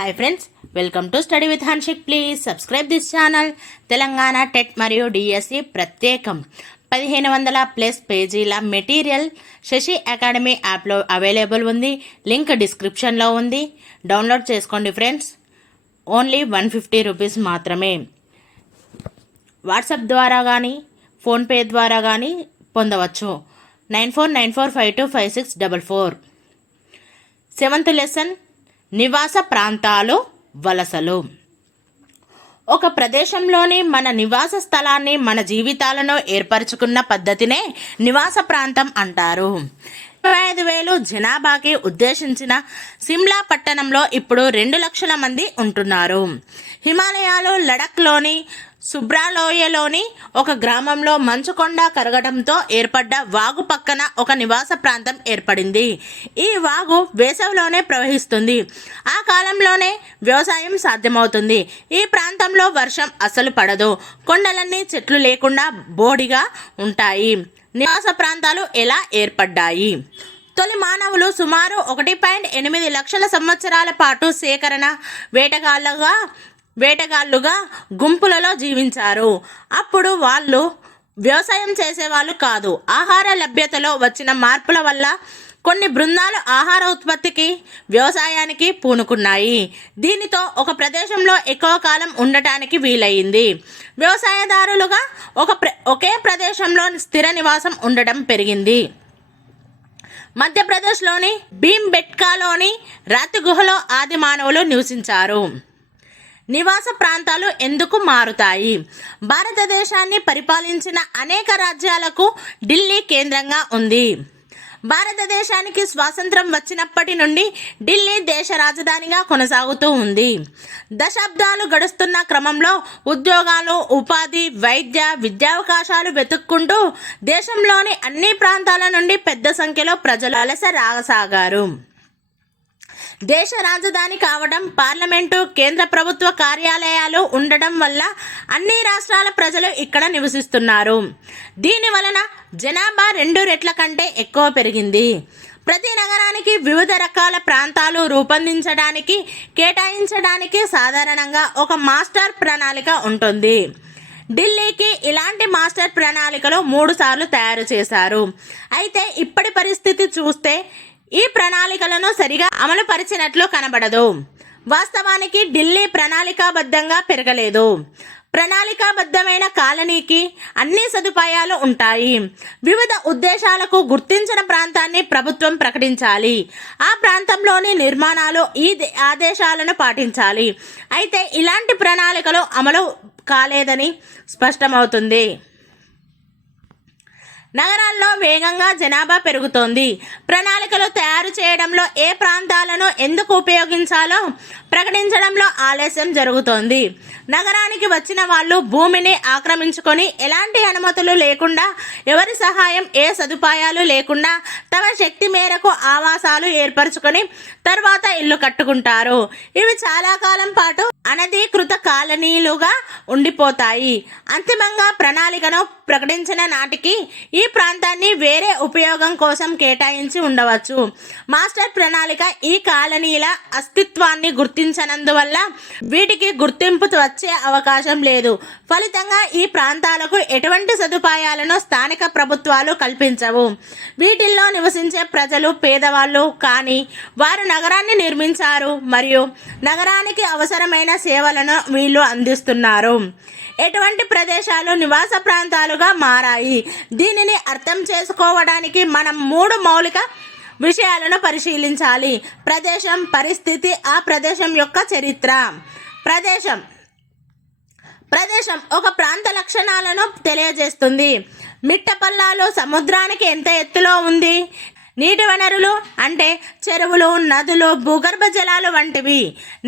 Hi friends, welcome to study with Hanshik. Please subscribe this channel. Telangana TET మరియు DSC ప్రత్యేకం 1500+ పేజీల material Shashi academy యాప్లో available ఉంది. లింక్ డిస్క్రిప్షన్లో ఉంది. డౌన్లోడ్ చేసుకోండి ఫ్రెండ్స్. ఓన్లీ 150 రూపీస్ మాత్రమే. వాట్సాప్ ద్వారా కానీ ఫోన్పే ద్వారా కానీ పొందవచ్చు. 9494525644. 7th లెసన్ నివాస ప్రాంతాలు, వలసలు. ఒక ప్రదేశంలోని మన నివాస స్థలాన్ని మన జీవితాలను ఏర్పరచుకున్న పద్ధతినే నివాస ప్రాంతం అంటారు. 25,000 జనాభాకి ఉద్దేశించిన సిమ్లా పట్టణంలో ఇప్పుడు 2 లక్షల మంది ఉంటున్నారు. హిమాలయాలు, లడఖ్లోని సుబ్రాలోయలోని ఒక గ్రామంలో మంచుకొండ కరగడంతో ఏర్పడ్డ వాగు పక్కన ఒక నివాస ప్రాంతం ఏర్పడింది. ఈ వాగు వేసవిలోనే ప్రవహిస్తుంది. ఆ కాలంలోనే వ్యవసాయం సాధ్యమవుతుంది. ఈ ప్రాంతంలో వర్షం అసలు పడదు. కొండలన్నీ చెట్లు లేకుండా బోడిగా ఉంటాయి. నివాస ప్రాంతాలు ఎలా ఏర్పడ్డాయి? తొలి మానవులు సుమారు 1.8 లక్షల సంవత్సరాల పాటు సేకరణ వేటగాళ్ళుగా గుంపులలో జీవించారు. అప్పుడు వాళ్ళు వ్యవసాయం చేసేవాళ్ళు కాదు. ఆహార లభ్యతలో వచ్చిన మార్పుల వల్ల కొన్ని బృందాలు ఆహార ఉత్పత్తికి, వ్యవసాయానికి పూనుకున్నాయి. దీనితో ఒక ప్రదేశంలో ఎక్కువ కాలం ఉండటానికి వీలయ్యింది. వ్యవసాయదారులుగా ఒకే ప్రదేశంలో స్థిర నివాసం ఉండటం పెరిగింది. మధ్యప్రదేశ్లోని భీంబెట్కాలోని రాతి గుహలో ఆది మానవులు నివసించారు. నివాస ప్రాంతాలు ఎందుకు మారుతాయి? భారతదేశాన్ని పరిపాలించిన అనేక రాజ్యాలకు ఢిల్లీ కేంద్రంగా ఉంది. భారతదేశానికి స్వాతంత్రం వచ్చినప్పటి నుండి ఢిల్లీ దేశ రాజధానిగా కొనసాగుతూ ఉంది. దశాబ్దాలు గడుస్తున్న క్రమంలో ఉద్యోగాలు, ఉపాధి, వైద్య, విద్యావకాశాలు వెతుక్కుంటూ దేశంలోని అన్ని ప్రాంతాల నుండి పెద్ద సంఖ్యలో ప్రజలు వలస రాసాగారు. దేశ రాజధాని కావడం, పార్లమెంటు, కేంద్ర ప్రభుత్వ కార్యాలయాలు ఉండడం వల్ల అన్ని రాష్ట్రాల ప్రజలు ఇక్కడ నివసిస్తున్నారు. దీని వలన జనాభా 2 రెట్ల కంటే ఎక్కువ పెరిగింది. ప్రతి నగరానికి వివిధ రకాల ప్రాంతాలు రూపొందించడానికి, కేటాయించడానికి సాధారణంగా ఒక మాస్టర్ ప్రణాళిక ఉంటుంది. ఢిల్లీకి ఇలాంటి మాస్టర్ ప్రణాళికలు 3 సార్లు తయారు చేశారు. అయితే ఇప్పటి పరిస్థితి చూస్తే ఈ ప్రణాళికలను సరిగా అమలు పరిచినట్లు కనబడదు. వాస్తవానికి ఢిల్లీ ప్రణాళికాబద్ధంగా పెరగలేదు. ప్రణాళికాబద్ధమైన కాలనీకి అన్ని సదుపాయాలు ఉంటాయి. వివిధ ఉద్దేశాలకు గుర్తించిన ప్రాంతాన్ని ప్రభుత్వం ప్రకటించాలి. ఆ ప్రాంతంలోని నిర్మాణాలు ఈ ఆదేశాలను పాటించాలి. అయితే ఇలాంటి ప్రణాళికలు అమలు కాలేదని స్పష్టమవుతుంది. నగరాల్లో వేగంగా జనాభా పెరుగుతోంది. ప్రణాళికలు తయారు చేయడంలో ఏ ప్రాంతాలను ఎందుకు ఉపయోగించాలో ప్రకటించడంలో ఆలస్యం జరుగుతోంది. నగరానికి వచ్చిన వాళ్ళు భూమిని ఆక్రమించుకొని ఎలాంటి అనుమతులు లేకుండా, ఎవరి సహాయం, ఏ సదుపాయాలు లేకుండా తమ శక్తి మేరకు ఆవాసాలు ఏర్పరచుకొని తర్వాత ఇల్లు కట్టుకుంటారు. ఇవి చాలా కాలం పాటు అనధికృత కాలనీలుగా ఉండిపోతాయి. అంతిమంగా ప్రణాళికను ప్రకటించిన నాటికి ఈ ప్రాంతాన్ని వేరే ఉపయోగం కోసం కేటాయించి ఉండవచ్చు. మాస్టర్ ప్రణాళిక ఈ కాలనీల అస్తిత్వాన్ని గుర్తించనందువల్ల వీటికి గుర్తింపు వచ్చే అవకాశం లేదు. ఫలితంగా ఈ ప్రాంతాలకు ఎటువంటి సదుపాయాలను స్థానిక ప్రభుత్వాలు కల్పించవు. వీటిల్లో నివసించే ప్రజలు పేదవాళ్ళు కానీ వారు నగరాన్ని నిర్మించారు మరియు నగరానికి అవసరమైన సేవలను వీళ్ళు అందిస్తున్నారు. ఎటువంటి ప్రదేశాలు నివాస ప్రాంతాలుగా మారాయి? దీనిని అర్థం చేసుకోవడానికి మనం 3 మౌలిక విషయాలను పరిశీలించాలి. ప్రదేశం, పరిస్థితి, ఆ ప్రదేశం యొక్క చరిత్ర. ప్రదేశం ఒక ప్రాంత లక్షణాలను తెలియజేస్తుంది. మిట్టపల్లాలు సముద్రానికి ఎంత ఎత్తులో ఉంది? నీటి వనరులు అంటే చెరువులు, నదులు, భూగర్భ జలాలు వంటివి.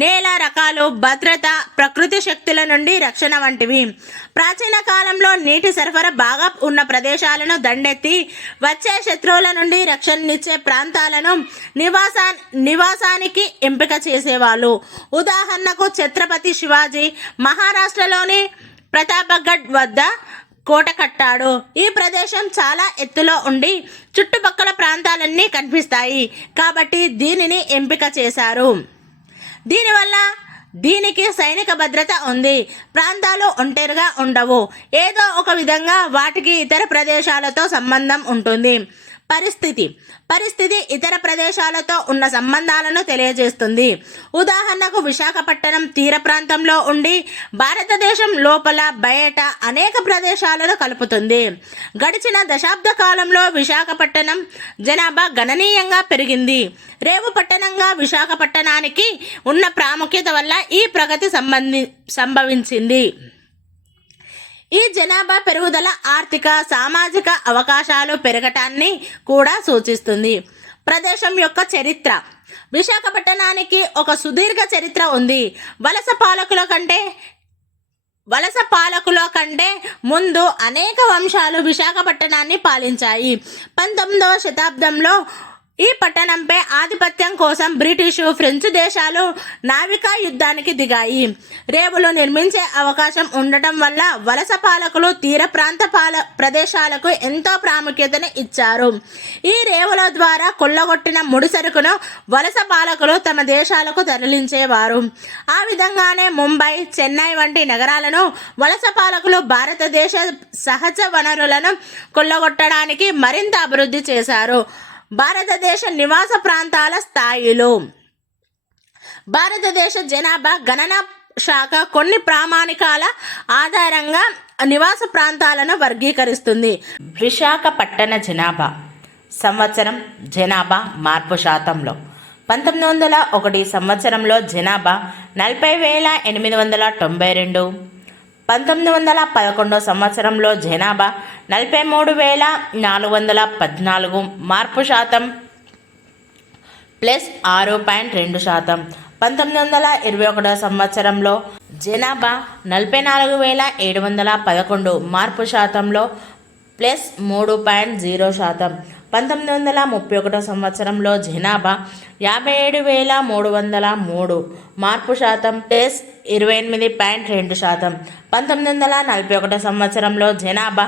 నేల రకాలు, భద్రత, ప్రకృతి శక్తుల నుండి రక్షణ వంటివి. ప్రాచీన కాలంలో నీటి సరఫరా బాగా ఉన్న ప్రదేశాలను దండెత్తి వచ్చే శత్రువుల నుండి రక్షణనిచ్చే ప్రాంతాలను నివాసానికి ఎంపిక చేసేవాళ్ళు. ఉదాహరణకు ఛత్రపతి శివాజీ మహారాష్ట్రలోని ప్రతాపగఢ్ వద్ద కోట కట్టాడు. ఈ ప్రదేశం చాలా ఎత్తులో ఉండి చుట్టుపక్కల ప్రాంతాలన్నీ కనిపిస్తాయి కాబట్టి దీనిని ఎంపిక చేశారు. దీనివల్ల దీనికి సైనిక భద్రత ఉంది. ప్రాంతాలు ఒంటరిగా ఉండవు. ఏదో ఒక విధంగా వాటికి ఇతర ప్రదేశాలతో సంబంధం ఉంటుంది. పరిస్థితి ఇతర ప్రదేశాలతో ఉన్న సంబంధాలను తెలియజేస్తుంది. ఉదాహరణకు విశాఖపట్నం తీర ప్రాంతంలో ఉండి భారతదేశం లోపల బయట అనేక ప్రదేశాలను కలుపుతుంది. గడిచిన దశాబ్ద కాలంలో విశాఖపట్నం జనాభా గణనీయంగా పెరిగింది. రేవు పట్టణంగా విశాఖపట్నానికి ఉన్న ప్రాముఖ్యత వల్ల ఈ ప్రగతి సంభవించింది. ఈ జనాభా పెరుగుదల ఆర్థిక సామాజిక అవకాశాలు పెరగటాన్ని కూడా సూచిస్తుంది. ప్రదేశం యొక్క చరిత్ర. విశాఖపట్నానికి ఒక సుదీర్ఘ చరిత్ర ఉంది. వలస పాలకుల కంటే ముందు అనేక వంశాలు విశాఖపట్నాన్ని పాలించాయి. 19వ శతాబ్దంలో ఈ పట్టణంపై ఆధిపత్యం కోసం బ్రిటిషు, ఫ్రెంచ్ దేశాలు నావికా యుద్ధానికి దిగాయి. రేవులు నిర్మించే అవకాశం ఉండటం వల్ల వలస పాలకులు తీర ప్రాంత ప్రదేశాలకు ఎంతో ప్రాముఖ్యతను ఇచ్చారు. ఈ రేవుల ద్వారా కొల్లగొట్టిన ముడి సరుకును వలస పాలకులు తమ దేశాలకు తరలించేవారు. ఆ విధంగానే ముంబై, చెన్నై వంటి నగరాలను వలస పాలకులు భారతదేశ సహజ వనరులను కొల్లగొట్టడానికి మరింత అభివృద్ధి చేశారు. భారతదేశ నివాస ప్రాంతాల స్థాయిలు. భారతదేశ జనాభా గణన శాఖ కొన్ని ప్రామాణికాల ఆధారంగా నివాస ప్రాంతాలను వర్గీకరిస్తుంది. విశాఖపట్టణ జనాభా సంవత్సరం జనాభా మార్పు శాతంలో 1901 సంవత్సరంలో జనాభా 40,892. 1911 సంవత్సరంలో జనాభా 43,414. మార్పు శాతం +6.2%. 1921 సంవత్సరంలో జనాభా 44,711. మార్పు శాతంలో +3.0%. 1931 సంవత్సరంలో జనాభా 57,303. మార్పు శాతం +28.2%. 1941 సంవత్సరంలో జనాభా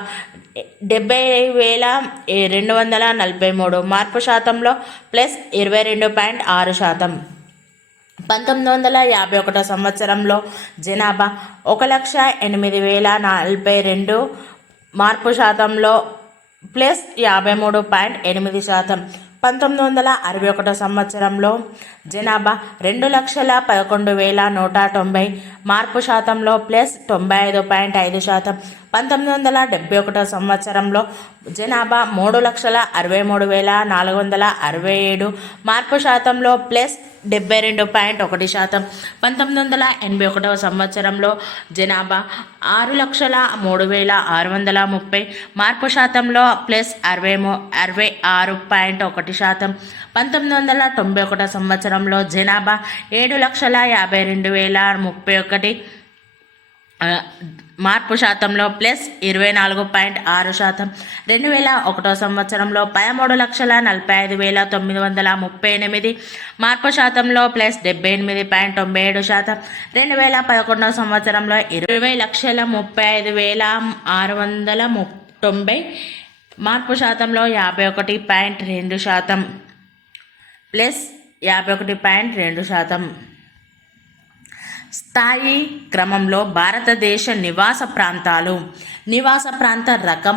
70,243. మార్పు శాతంలో +22.6%. 1951 సంవత్సరంలో జనాభా 1,08,042. మార్పు శాతంలో +53.8%. 1961 సంవత్సరంలో జనాభా 2,11,190. మార్పు శాతంలో +95.5%. 1971 సంవత్సరంలో జనాభా 3,63,467. మార్పు శాతంలో +72.1%. 1981 సంవత్సరంలో జనాభా 6,03,630. మార్పు శాతంలో +66.1%. 1991 సంవత్సరంలో జనాభా 7,52,031. మార్పు శాతంలో +24.6%. 2001 సంవత్సరంలో 13,45,938. మార్పు శాతంలో +78.97%. 2011 సంవత్సరంలో 20,35,690. మార్పు శాతంలో 51.2%. +51.2%. స్థాయి క్రమంలో భారతదేశ నివాస ప్రాంతాలు. నివాస ప్రాంత రకం,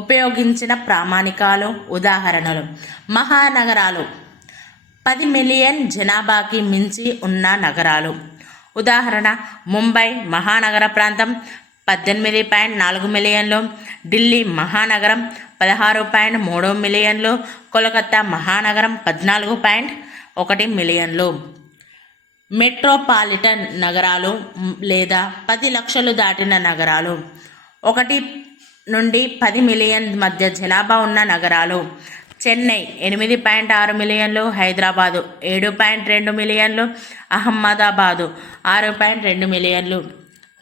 ఉపయోగించిన ప్రామాణికాలు, ఉదాహరణలు. మహానగరాలు 10 మిలియన్ జనాభాకి మించి ఉన్న నగరాలు. ఉదాహరణ ముంబై మహానగర ప్రాంతం 18.4 మిలియన్లు. ఢిల్లీ మహానగరం 16.3 మిలియన్లు. కోల్కతా మహానగరం 14.1 మిలియన్లు. మెట్రోపాలిటన్ నగరాలు లేదా 10 లక్షలు దాటిన నగరాలు 1 నుండి 10 మిలియన్ మధ్య జనాభా ఉన్న నగరాలు. చెన్నై 8.6 మిలియన్లు. హైదరాబాదు 7.2 మిలియన్లు. అహ్మదాబాదు 6.2 మిలియన్లు.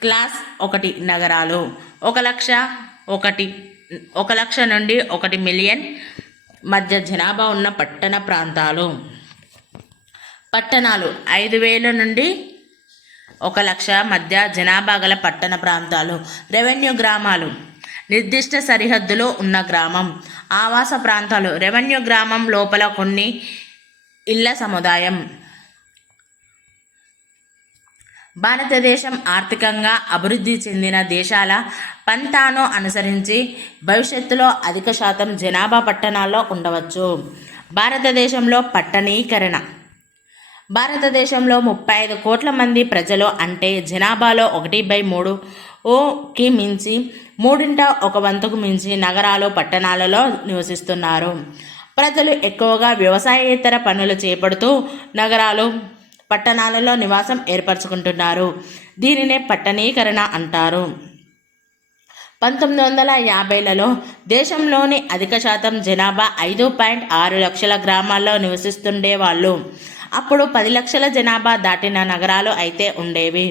క్లాస్ 1 నగరాలు 1 లక్ష నుండి 1 మిలియన్ మధ్య జనాభా ఉన్న పట్టణ ప్రాంతాలు. పట్టణాలు 5,000 నుండి 1,00,000 మధ్య జనాభా గల పట్టణ ప్రాంతాలు. రెవెన్యూ గ్రామాలు నిర్దిష్ట సరిహద్దులో ఉన్న గ్రామం. ఆవాస ప్రాంతాలు రెవెన్యూ గ్రామం లోపల కొన్ని ఇళ్ల సముదాయం. భారతదేశం ఆర్థికంగా అభివృద్ధి చెందిన దేశాల పంతాను అనుసరించి భవిష్యత్తులో అధిక శాతం జనాభా పట్టణాల్లో ఉండవచ్చు. భారతదేశంలో పట్టణీకరణ. భారతదేశంలో 35 కోట్ల మంది ప్రజలు అంటే జనాభాలో 1/3కి మించి మూడింట ఒక వంతుకు మించి నగరాలు పట్టణాలలో నివసిస్తున్నారు. ప్రజలు ఎక్కువగా వ్యవసాయేతర పనులు చేపడుతూ నగరాలు పట్టణాలలో నివాసం ఏర్పరచుకుంటున్నారు. దీనినే పట్టణీకరణ అంటారు. 1950లలో దేశంలోని అధిక శాతం జనాభా 5.6 లక్షల గ్రామాల్లో నివసిస్తుండేవాళ్ళు. అప్పుడు 10 లక్షల జనాభా దాటిన నగరాలు అయితే ఉండేవి.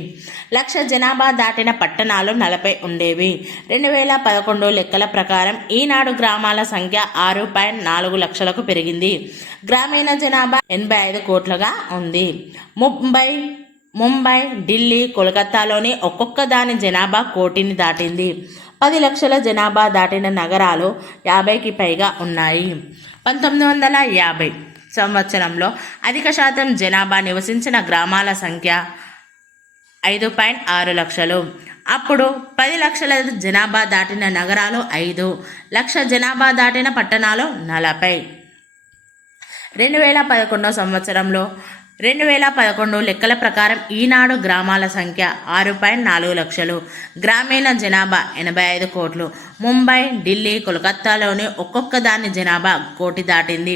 లక్ష జనాభా దాటిన పట్టణాలు 40 ఉండేవి. 2011 లెక్కల ప్రకారం ఈనాడు గ్రామాల సంఖ్య 6.4 లక్షలకు పెరిగింది. గ్రామీణ జనాభా 85 కోట్లుగా ఉంది. ముంబై, ఢిల్లీ, కోల్కతాలోని ఒక్కొక్క దాని జనాభా కోటిని దాటింది. 10 లక్షల జనాభా దాటిన నగరాలు 50కి పైగా ఉన్నాయి. 1950 సంవత్సరంలో అధిక శాతం జనాభా నివసించిన గ్రామాల సంఖ్య 5.6 లక్షలు. అప్పుడు 10 లక్షల జనాభా దాటిన నగరాలు 5, లక్ష జనాభా దాటిన పట్టణాలు 40. 2011 సంవత్సరంలో 2011 లెక్కల ప్రకారం ఈనాడు గ్రామాల సంఖ్య 6.4 లక్షలు. గ్రామీణ జనాభా 85 కోట్లు. ముంబై, ఢిల్లీ, కోల్కతాలోని ఒక్కొక్క దాని జనాభా కోటి దాటింది.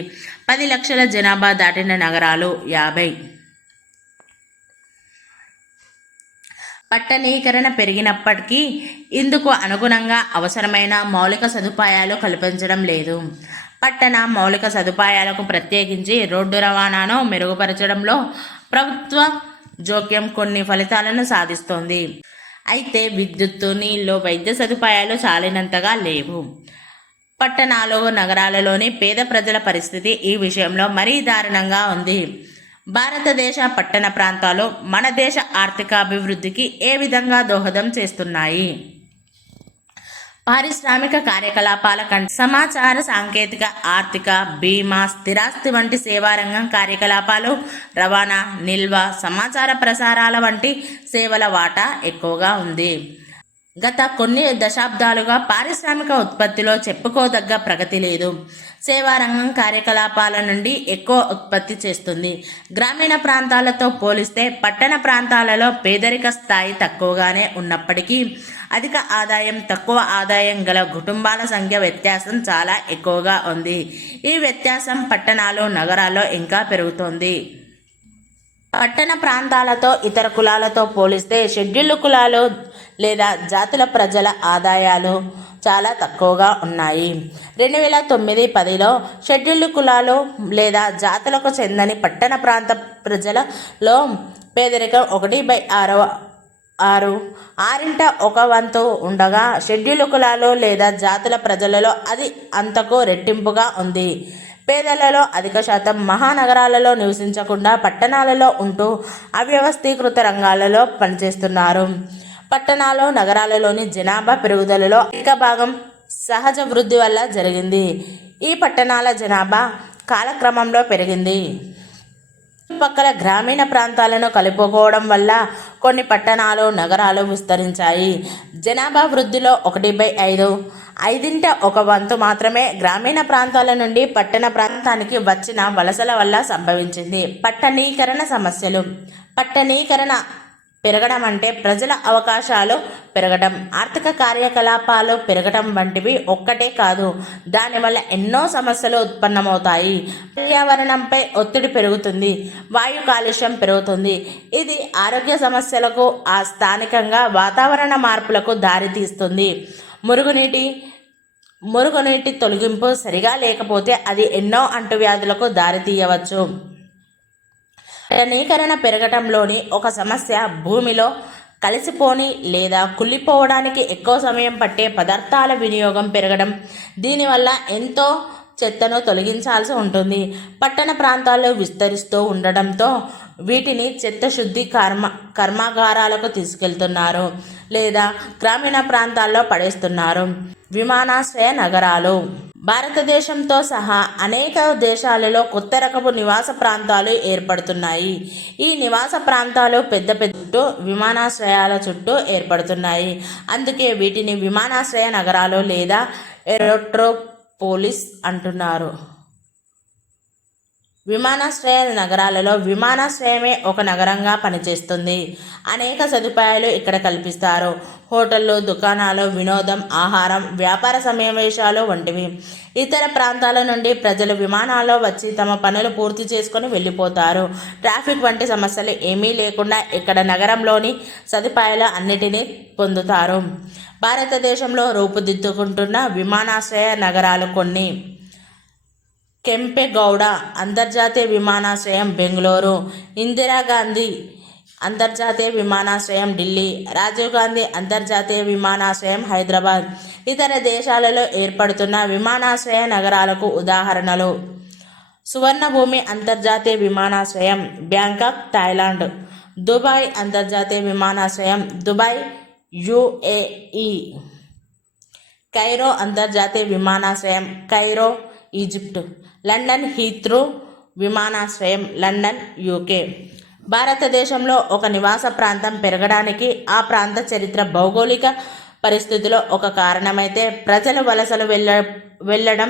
10 లక్షల జనాభా దాటిన నగరాలు 50. పట్టణీకరణ పెరిగినప్పటికీ ఇందుకు అనుగుణంగా అవసరమైన మౌలిక సదుపాయాలు కల్పించడం లేదు. పట్టణ మౌలిక సదుపాయాలకు ప్రత్యేకించి రోడ్డు రవాణాను మెరుగుపరచడంలో ప్రభుత్వ జోక్యం కొన్ని ఫలితాలను సాధిస్తోంది. అయితే విద్యుత్తు, నీళ్లు, వైద్య సదుపాయాలు చాలినంతగా లేవు. పట్టణాలు, నగరాలలోని పేద ప్రజల పరిస్థితి ఈ విషయంలో మరీ దారుణంగా ఉంది. భారతదేశ పట్టణ ప్రాంతాలు మన దేశ ఆర్థికాభివృద్ధికి ఏ విధంగా దోహదం చేస్తున్నాయి? పారిశ్రామిక కార్యకలాపాల కంటే సమాచార, సాంకేతిక, ఆర్థిక, బీమా, స్థిరాస్తి వంటి సేవారంగం కార్యకలాపాలు, రవాణా, నిల్వ, సమాచార ప్రసారాల వంటి సేవల వాటా ఎక్కువగా ఉంది. గత కొన్ని దశాబ్దాలుగా పారిశ్రామిక ఉత్పత్తిలో చెప్పుకోదగ్గ ప్రగతి లేదు. సేవారంగం కార్యకలాపాల నుండి ఎక్కువ ఉత్పత్తి చేస్తుంది. గ్రామీణ ప్రాంతాలతో పోలిస్తే పట్టణ ప్రాంతాలలో పేదరిక స్థాయి తక్కువగానే ఉన్నప్పటికీ అధిక ఆదాయం, తక్కువ ఆదాయం గల కుటుంబాల సంఖ్య వ్యత్యాసం చాలా ఎక్కువగా ఉంది. ఈ వ్యత్యాసం పట్టణాలు, నగరాల్లో ఇంకా పెరుగుతోంది. పట్టణ ప్రాంతాలతో ఇతర కులాలతో పోలిస్తే షెడ్యూల్డ్ కులాలు లేదా జాతుల ప్రజల ఆదాయాలు చాలా తక్కువగా ఉన్నాయి. 2009-10లో షెడ్యూల్డ్ కులాలు లేదా జాతులకు చెందని పట్టణ ప్రాంత ప్రజలలో పేదరికం 1/6 ఆరింట ఒక వంతు ఉండగా షెడ్యూల్డ్ కులాలు లేదా జాతుల ప్రజలలో అది అంతకు రెట్టింపుగా ఉంది. పేదలలో అధిక శాతం మహానగరాలలో నివసించకుండా పట్టణాలలో ఉంటూ అవ్యవస్థీకృత రంగాలలో పనిచేస్తున్నారు. పట్టణాలు, నగరాలలోని జనాభా పెరుగుదలలో అధిక భాగం సహజ వృద్ధి వల్ల జరిగింది. ఈ పట్టణాల జనాభా కాలక్రమంలో పెరిగింది. చుట్టుపక్కల గ్రామీణ ప్రాంతాలను కలుపుకోవడం వల్ల కొన్ని పట్టణాలు, నగరాలు విస్తరించాయి. జనాభా వృద్ధిలో 1/5, ఐదింట ఒక వంతు మాత్రమే గ్రామీణ ప్రాంతాల నుండి పట్టణ ప్రాంతానికి వచ్చిన వలసల వల్ల సంభవించింది. పట్టణీకరణ సమస్యలు. పట్టణీకరణ పెరగడం అంటే ప్రజల అవకాశాలు పెరగడం, ఆర్థిక కార్యకలాపాలు పెరగడం వంటివి ఒక్కటే కాదు. దానివల్ల ఎన్నో సమస్యలు ఉత్పన్నమవుతాయి. పర్యావరణంపై ఒత్తిడి పెరుగుతుంది, వాయు కాలుష్యం పెరుగుతుంది. ఇది ఆరోగ్య సమస్యలకు, ఆ స్థానికంగా వాతావరణ మార్పులకు దారితీస్తుంది. మురుగునీటి తొలగింపు సరిగా లేకపోతే అది ఎన్నో అంటువ్యాధులకు దారితీయవచ్చు. పట్టణీకరణ పెరగటంలోని ఒక సమస్య భూమిలో కలిసిపోని లేదా కుళ్ళిపోవడానికి ఎక్కువ సమయం పట్టే పదార్థాల వినియోగం పెరగడం. దీనివల్ల ఎంతో చెత్తను తొలగించాల్సి ఉంటుంది. పట్టణ ప్రాంతాల్లో విస్తరిస్తూ ఉండడంతో వీటిని చెత్త శుద్ధి కర్మాగారాలకు తీసుకెళ్తున్నారు లేదా గ్రామీణ ప్రాంతాల్లో పడేస్తున్నారు. విమానాశ్రయ నగరాలు. భారతదేశంతో సహా అనేక దేశాలలో కొత్త రకపు నివాస ప్రాంతాలు ఏర్పడుతున్నాయి. ఈ నివాస ప్రాంతాలు పెద్ద పెద్ద చుట్టూ విమానాశ్రయాల చుట్టూ ఏర్పడుతున్నాయి. అందుకే వీటిని విమానాశ్రయ నగరాలు లేదా ఏరోట్రోపోలిస్ అంటున్నారు. విమానాశ్రయ నగరాలలో విమానాశ్రయమే ఒక నగరంగా పనిచేస్తుంది. అనేక సదుపాయాలు ఇక్కడ కల్పిస్తారు. హోటళ్ళు, దుకాణాలు, వినోదం, ఆహారం, వ్యాపార సమావేశాలు వంటివి. ఇతర ప్రాంతాల నుండి ప్రజలు విమానాల్లో వచ్చి తమ పనులు పూర్తి చేసుకొని వెళ్ళిపోతారు. ట్రాఫిక్ వంటి సమస్యలు ఏమీ లేకుండా ఇక్కడ నగరంలోని సదుపాయాలు అన్నిటినీ పొందుతారు. భారతదేశంలో రూపుదిద్దుకుంటున్న విమానాశ్రయ నగరాలు కొన్ని: కెంపెగౌడ అంతర్జాతీయ విమానాశ్రయం బెంగళూరు, ఇందిరాగాంధీ అంతర్జాతీయ విమానాశ్రయం ఢిల్లీ, రాజీవ్ గాంధీ అంతర్జాతీయ విమానాశ్రయం హైదరాబాద్. ఇతర దేశాలలో ఏర్పడుతున్న విమానాశ్రయ నగరాలకు ఉదాహరణలు: సువర్ణభూమి అంతర్జాతీయ విమానాశ్రయం బ్యాంకాక్ థాయిలాండ్, దుబాయ్ అంతర్జాతీయ విమానాశ్రయం దుబాయ్ యుఏఈ, కైరో అంతర్జాతీయ విమానాశ్రయం కైరో ఈజిప్ట్, లండన్ హీత్రూ విమానాశ్రయం లండన్ యూకే. భారతదేశంలో ఒక నివాస ప్రాంతం పెరగడానికి ఆ ప్రాంత చరిత్ర, భౌగోళిక పరిస్థితులు ఒక కారణమైతే ప్రజలు వలసలు వెళ్ళడం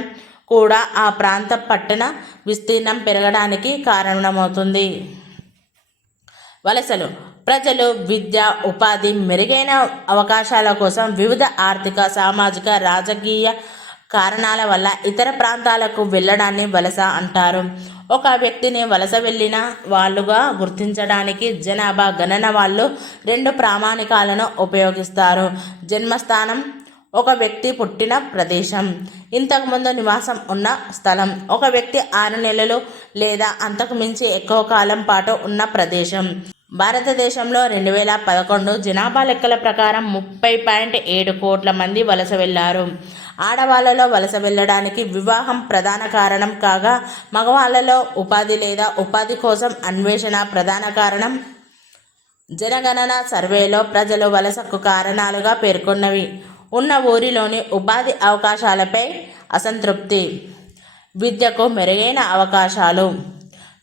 కూడా ఆ ప్రాంత పట్టణ విస్తీర్ణం పెరగడానికి కారణమవుతుంది. వలసలు ప్రజలు విద్య, ఉపాధి, మెరుగైన అవకాశాల కోసం వివిధ ఆర్థిక, సామాజిక, రాజకీయ కారణాల వల్ల ఇతర ప్రాంతాలకు వెళ్ళడాన్ని వలస అంటారు. ఒక వ్యక్తిని వలస వెళ్ళిన వాళ్ళుగా గుర్తించడానికి జనాభా గణన వాళ్ళు 2 ప్రామాణికాలను ఉపయోగిస్తారు. జన్మస్థానం, ఒక వ్యక్తి పుట్టిన ప్రదేశం, ఇంతకుముందు నివాసం ఉన్న స్థలం, ఒక వ్యక్తి 6 నెలలు లేదా అంతకు మించి ఎక్కువ కాలం పాటు ఉన్న ప్రదేశం. భారతదేశంలో 2011 జనాభా లెక్కల ప్రకారం 30.7 కోట్ల మంది వలస వెళ్లారు. ఆడవాళ్లలో వలస వెళ్ళడానికి వివాహం ప్రధాన కారణం కాగా, మగవాళ్లలో ఉపాధి లేదా ఉపాధి కోసం అన్వేషణ ప్రధాన కారణం. జనగణన సర్వేలో ప్రజలు వలసకు కారణాలుగా పేర్కొన్నవి: ఉన్న ఊరిలోని ఉపాధి అవకాశాలపై అసంతృప్తి, విద్యకు మెరుగైన అవకాశాలు,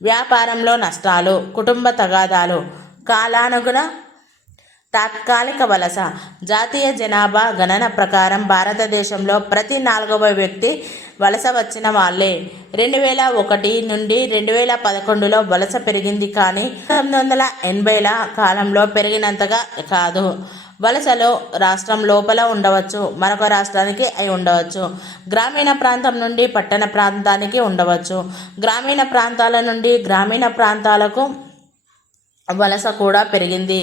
వ్యాపారంలో నష్టాలు, కుటుంబ తగాదాలు, కాలానుగుణ తాత్కాలిక వలస. జాతీయ జనాభా గణన ప్రకారం భారతదేశంలో ప్రతి 4వ వ్యక్తి వలస వచ్చిన వాళ్ళే. 2001 నుండి 2011లో వలస పెరిగింది, కానీ 1980ల కాలంలో పెరిగినంతగా కాదు. వలసలు రాష్ట్రం లోపల ఉండవచ్చు, మరొక రాష్ట్రానికి అయి ఉండవచ్చు. గ్రామీణ ప్రాంతం నుండి పట్టణ ప్రాంతానికి ఉండవచ్చు. గ్రామీణ ప్రాంతాల నుండి గ్రామీణ ప్రాంతాలకు వలస కూడా పెరిగింది.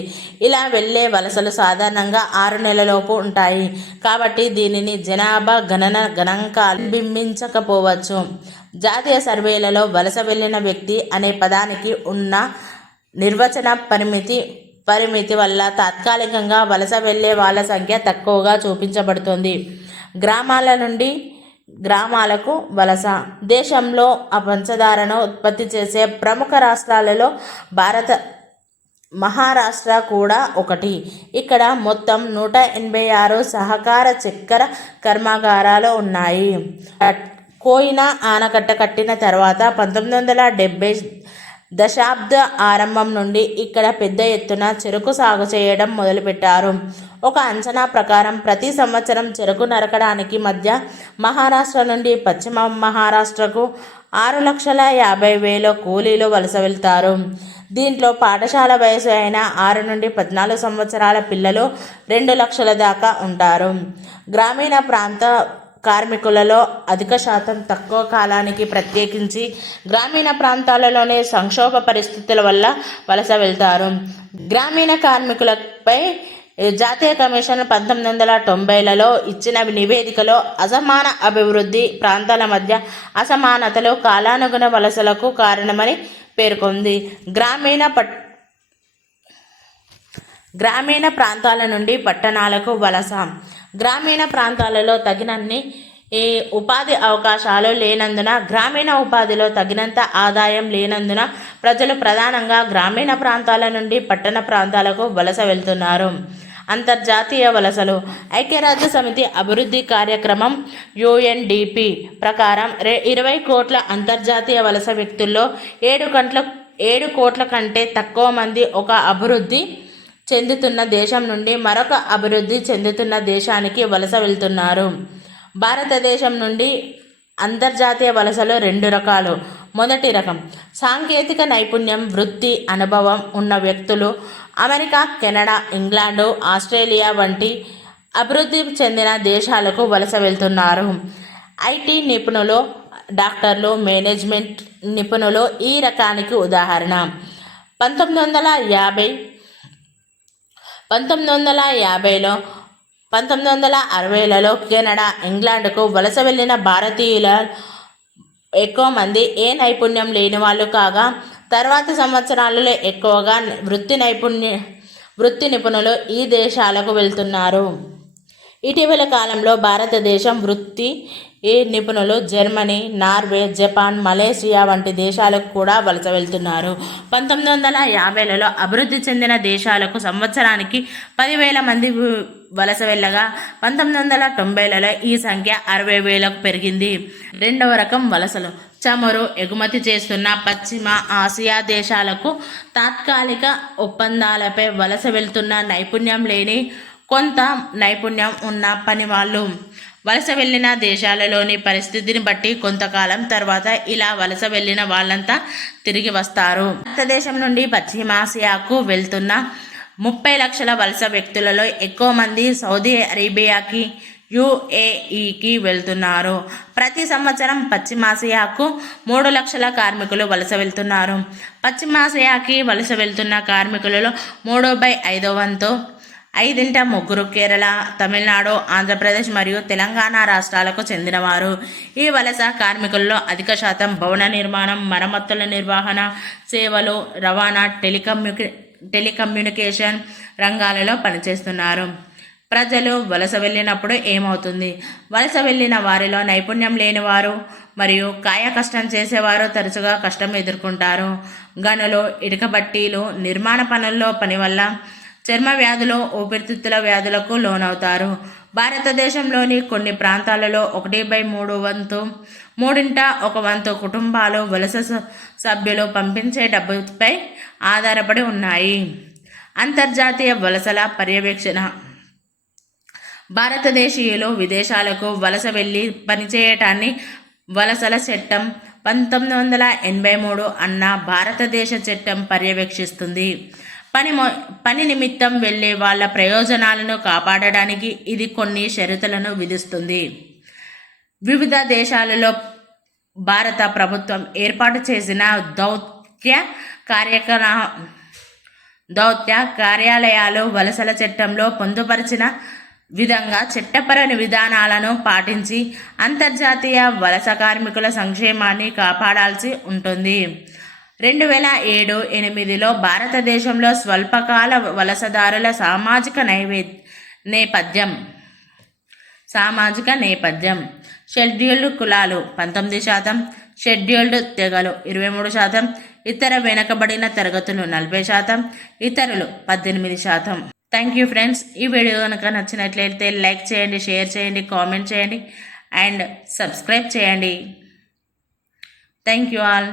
ఇలా వెళ్ళే వలసలు సాధారణంగా 6 నెలలలోపు ఉంటాయి. కాబట్టి దీనిని జనాభా గణన గణాంకాలు బింబించకపోవచ్చు. జాతీయ సర్వేలలో వలస వెళ్ళిన వ్యక్తి అనే పదానికి ఉన్న నిర్వచన పరిమితి వల్ల తాత్కాలికంగా వలస వెళ్ళే వాళ్ళ సంఖ్య తక్కువగా చూపించబడుతుంది. గ్రామాల నుండి గ్రామాలకు వలస. దేశంలో పంచదారను ఉత్పత్తి చేసే ప్రముఖ రాష్ట్రాలలో మహారాష్ట్ర కూడా ఒకటి. ఇక్కడ మొత్తం 186 సహకార చక్కెర కర్మాగారాలు ఉన్నాయి. కోయినా ఆనకట్ట కట్టిన తర్వాత 1970 దశాబ్ద ఆరంభం నుండి ఇక్కడ పెద్ద ఎత్తున చెరకు సాగు చేయడం మొదలుపెట్టారు. ఒక అంచనా ప్రకారం ప్రతి సంవత్సరం చెరకు నరకడానికి మధ్య మహారాష్ట్ర నుండి పశ్చిమ మహారాష్ట్రకు 6,50,000 కూలీలు వలస వెళ్తారు. దీంట్లో పాఠశాల వయసు అయిన 6 నుండి 14 సంవత్సరాల పిల్లలు 2 లక్షల దాకా ఉంటారు. గ్రామీణ ప్రాంత కార్మికులలో అధిక శాతం తక్కువ కాలానికి, ప్రత్యేకించి గ్రామీణ ప్రాంతాలలోనే సంక్షోభ పరిస్థితుల వల్ల వలస వెళ్తారు. గ్రామీణ కార్మికులపై జాతీయ కమిషన్ 1990లలో ఇచ్చిన నివేదికలో అసమాన అభివృద్ధి, ప్రాంతాల మధ్య అసమానతలు కాలానుగుణ వలసలకు కారణమని పేర్కొంది. గ్రామీణ ప్రాంతాల నుండి పట్టణాలకు వలస. గ్రామీణ ప్రాంతాలలో తగినన్ని ఉపాధి అవకాశాలు లేనందున, గ్రామీణ ఉపాధిలో తగినంత ఆదాయం లేనందున ప్రజలు ప్రధానంగా గ్రామీణ ప్రాంతాల నుండి పట్టణ ప్రాంతాలకు వలస వెళ్తున్నారు. అంతర్జాతీయ వలసలు. ఐక్యరాజ్య సమితి అభివృద్ధి కార్యక్రమం UNDP ప్రకారం 20 కోట్ల అంతర్జాతీయ వలస వ్యక్తుల్లో 7 కోట్ల కంటే తక్కువ మంది ఒక అభివృద్ధి చెందుతున్న దేశం నుండి మరొక అభివృద్ధి చెందుతున్న దేశానికి వలస వెళ్తున్నారు. భారతదేశం నుండి అంతర్జాతీయ వలసలు 2 రకాలు. మొదటి రకం సాంకేతిక నైపుణ్యం, వృత్తి అనుభవం ఉన్న వ్యక్తులు అమెరికా, కెనడా, ఇంగ్లాండు, ఆస్ట్రేలియా వంటి అభివృద్ధి చెందిన దేశాలకు వలస వెళ్తున్నారు. ఐటీ నిపుణులు, డాక్టర్లు, మేనేజ్మెంట్ నిపుణులు ఈ రకానికి ఉదాహరణ. 1950లో 1960లలో కెనడా, ఇంగ్లాండ్కు వలస వెళ్ళిన భారతీయుల ఎక్కువ మంది ఏ నైపుణ్యం లేని వాళ్ళు కాగా, తర్వాతి సంవత్సరాలలో ఎక్కువగా వృత్తి నిపుణులు ఈ దేశాలకు వెళ్తున్నారు. ఇటీవల కాలంలో భారతదేశం వృత్తి నిపుణులు జర్మనీ, నార్వే, జపాన్, మలేషియా వంటి దేశాలకు కూడా వలస వెళ్తున్నారు. 1950లలో అభివృద్ధి చెందిన దేశాలకు సంవత్సరానికి 10,000 మంది వలస వెళ్ళగా 1990లలో ఈ సంఖ్య 60,000కు పెరిగింది. రెండవ రకం వలసలు చమురు ఎగుమతి చేస్తున్న పశ్చిమ ఆసియా దేశాలకు తాత్కాలిక ఒప్పందాలపై వలస వెళ్తున్న నైపుణ్యం లేని, కొంత నైపుణ్యం ఉన్న పనివాళ్ళు. వలస వెళ్ళిన దేశాలలోని పరిస్థితిని బట్టి కొంతకాలం తర్వాత ఇలా వలస వెళ్ళిన వాళ్ళంతా తిరిగి వస్తారు. భారతదేశం నుండి పశ్చిమాసియాకు వెళ్తున్న 30 లక్షల వలస వ్యక్తులలో ఎక్కువ మంది సౌదీ అరేబియాకి, UAEకి వెళ్తున్నారు. ప్రతి సంవత్సరం పశ్చిమాసియాకు 3 లక్షల కార్మికులు వలస వెళ్తున్నారు. పశ్చిమాసియాకి వలస వెళ్తున్న కార్మికులలో 3/5 వంతు 3 కేరళ, తమిళనాడు, ఆంధ్రప్రదేశ్ మరియు తెలంగాణ రాష్ట్రాలకు చెందినవారు. ఈ వలస కార్మికుల్లో అధిక శాతం భవన నిర్మాణం, మరమ్మతుల నిర్వహణ, సేవలు, రవాణా, టెలికమ్యూనికేషన్ రంగాలలో పనిచేస్తున్నారు. ప్రజలు వలస వెళ్ళినప్పుడు ఏమవుతుంది? వలస వెళ్ళిన వారిలో నైపుణ్యం లేనివారు మరియు కాయ కష్టం చేసేవారు తరచుగా కష్టం ఎదుర్కొంటారు. గనులు, ఇటుక బట్టీలు, నిర్మాణ పనుల్లో పని వల్ల చర్మ వ్యాధులు, ఊపిరితిత్తుల వ్యాధులకు లోనవుతారు. భారతదేశంలోని కొన్ని ప్రాంతాలలో 1/3 వంతు, 1/3 వంతు కుటుంబాలు వలస సభ్యులు పంపించే డబ్బుపై ఆధారపడి ఉన్నాయి. అంతర్జాతీయ వలసల పర్యవేక్షణ భారతదేశీయులు విదేశాలకు వలస వెళ్ళి పనిచేయటాన్ని వలసల చట్టం 1983 అన్న భారతదేశ చట్టం పర్యవేక్షిస్తుంది. పని నిమిత్తం వెళ్ళే వాళ్ళ ప్రయోజనాలను కాపాడడానికి ఇది కొన్ని షరతులను విధిస్తుంది. వివిధ దేశాలలో భారత ప్రభుత్వం ఏర్పాటు చేసిన దౌత్య కార్యాలయాలు వలసల చట్టంలో పొందుపరిచిన విధంగా చట్టపర విధానాలను పాటించి అంతర్జాతీయ వలస కార్మికుల సంక్షేమాన్ని కాపాడాల్సి ఉంటుంది. 2007-8లో భారతదేశంలో స్వల్పకాల వలసదారుల సామాజిక నేపథ్యం షెడ్యూల్డ్ కులాలు 19%, షెడ్యూల్డ్ తెగలు 23%, ఇతర వెనుకబడిన తరగతులు 40%, ఇతరులు 18%. Thank you friends. ఈ వీడియో కనుక నచ్చినట్లయితే లైక్ చేయండి, షేర్ చేయండి, కామెంట్ చేయండి అండ్ సబ్స్క్రైబ్ చేయండి. Thank you all.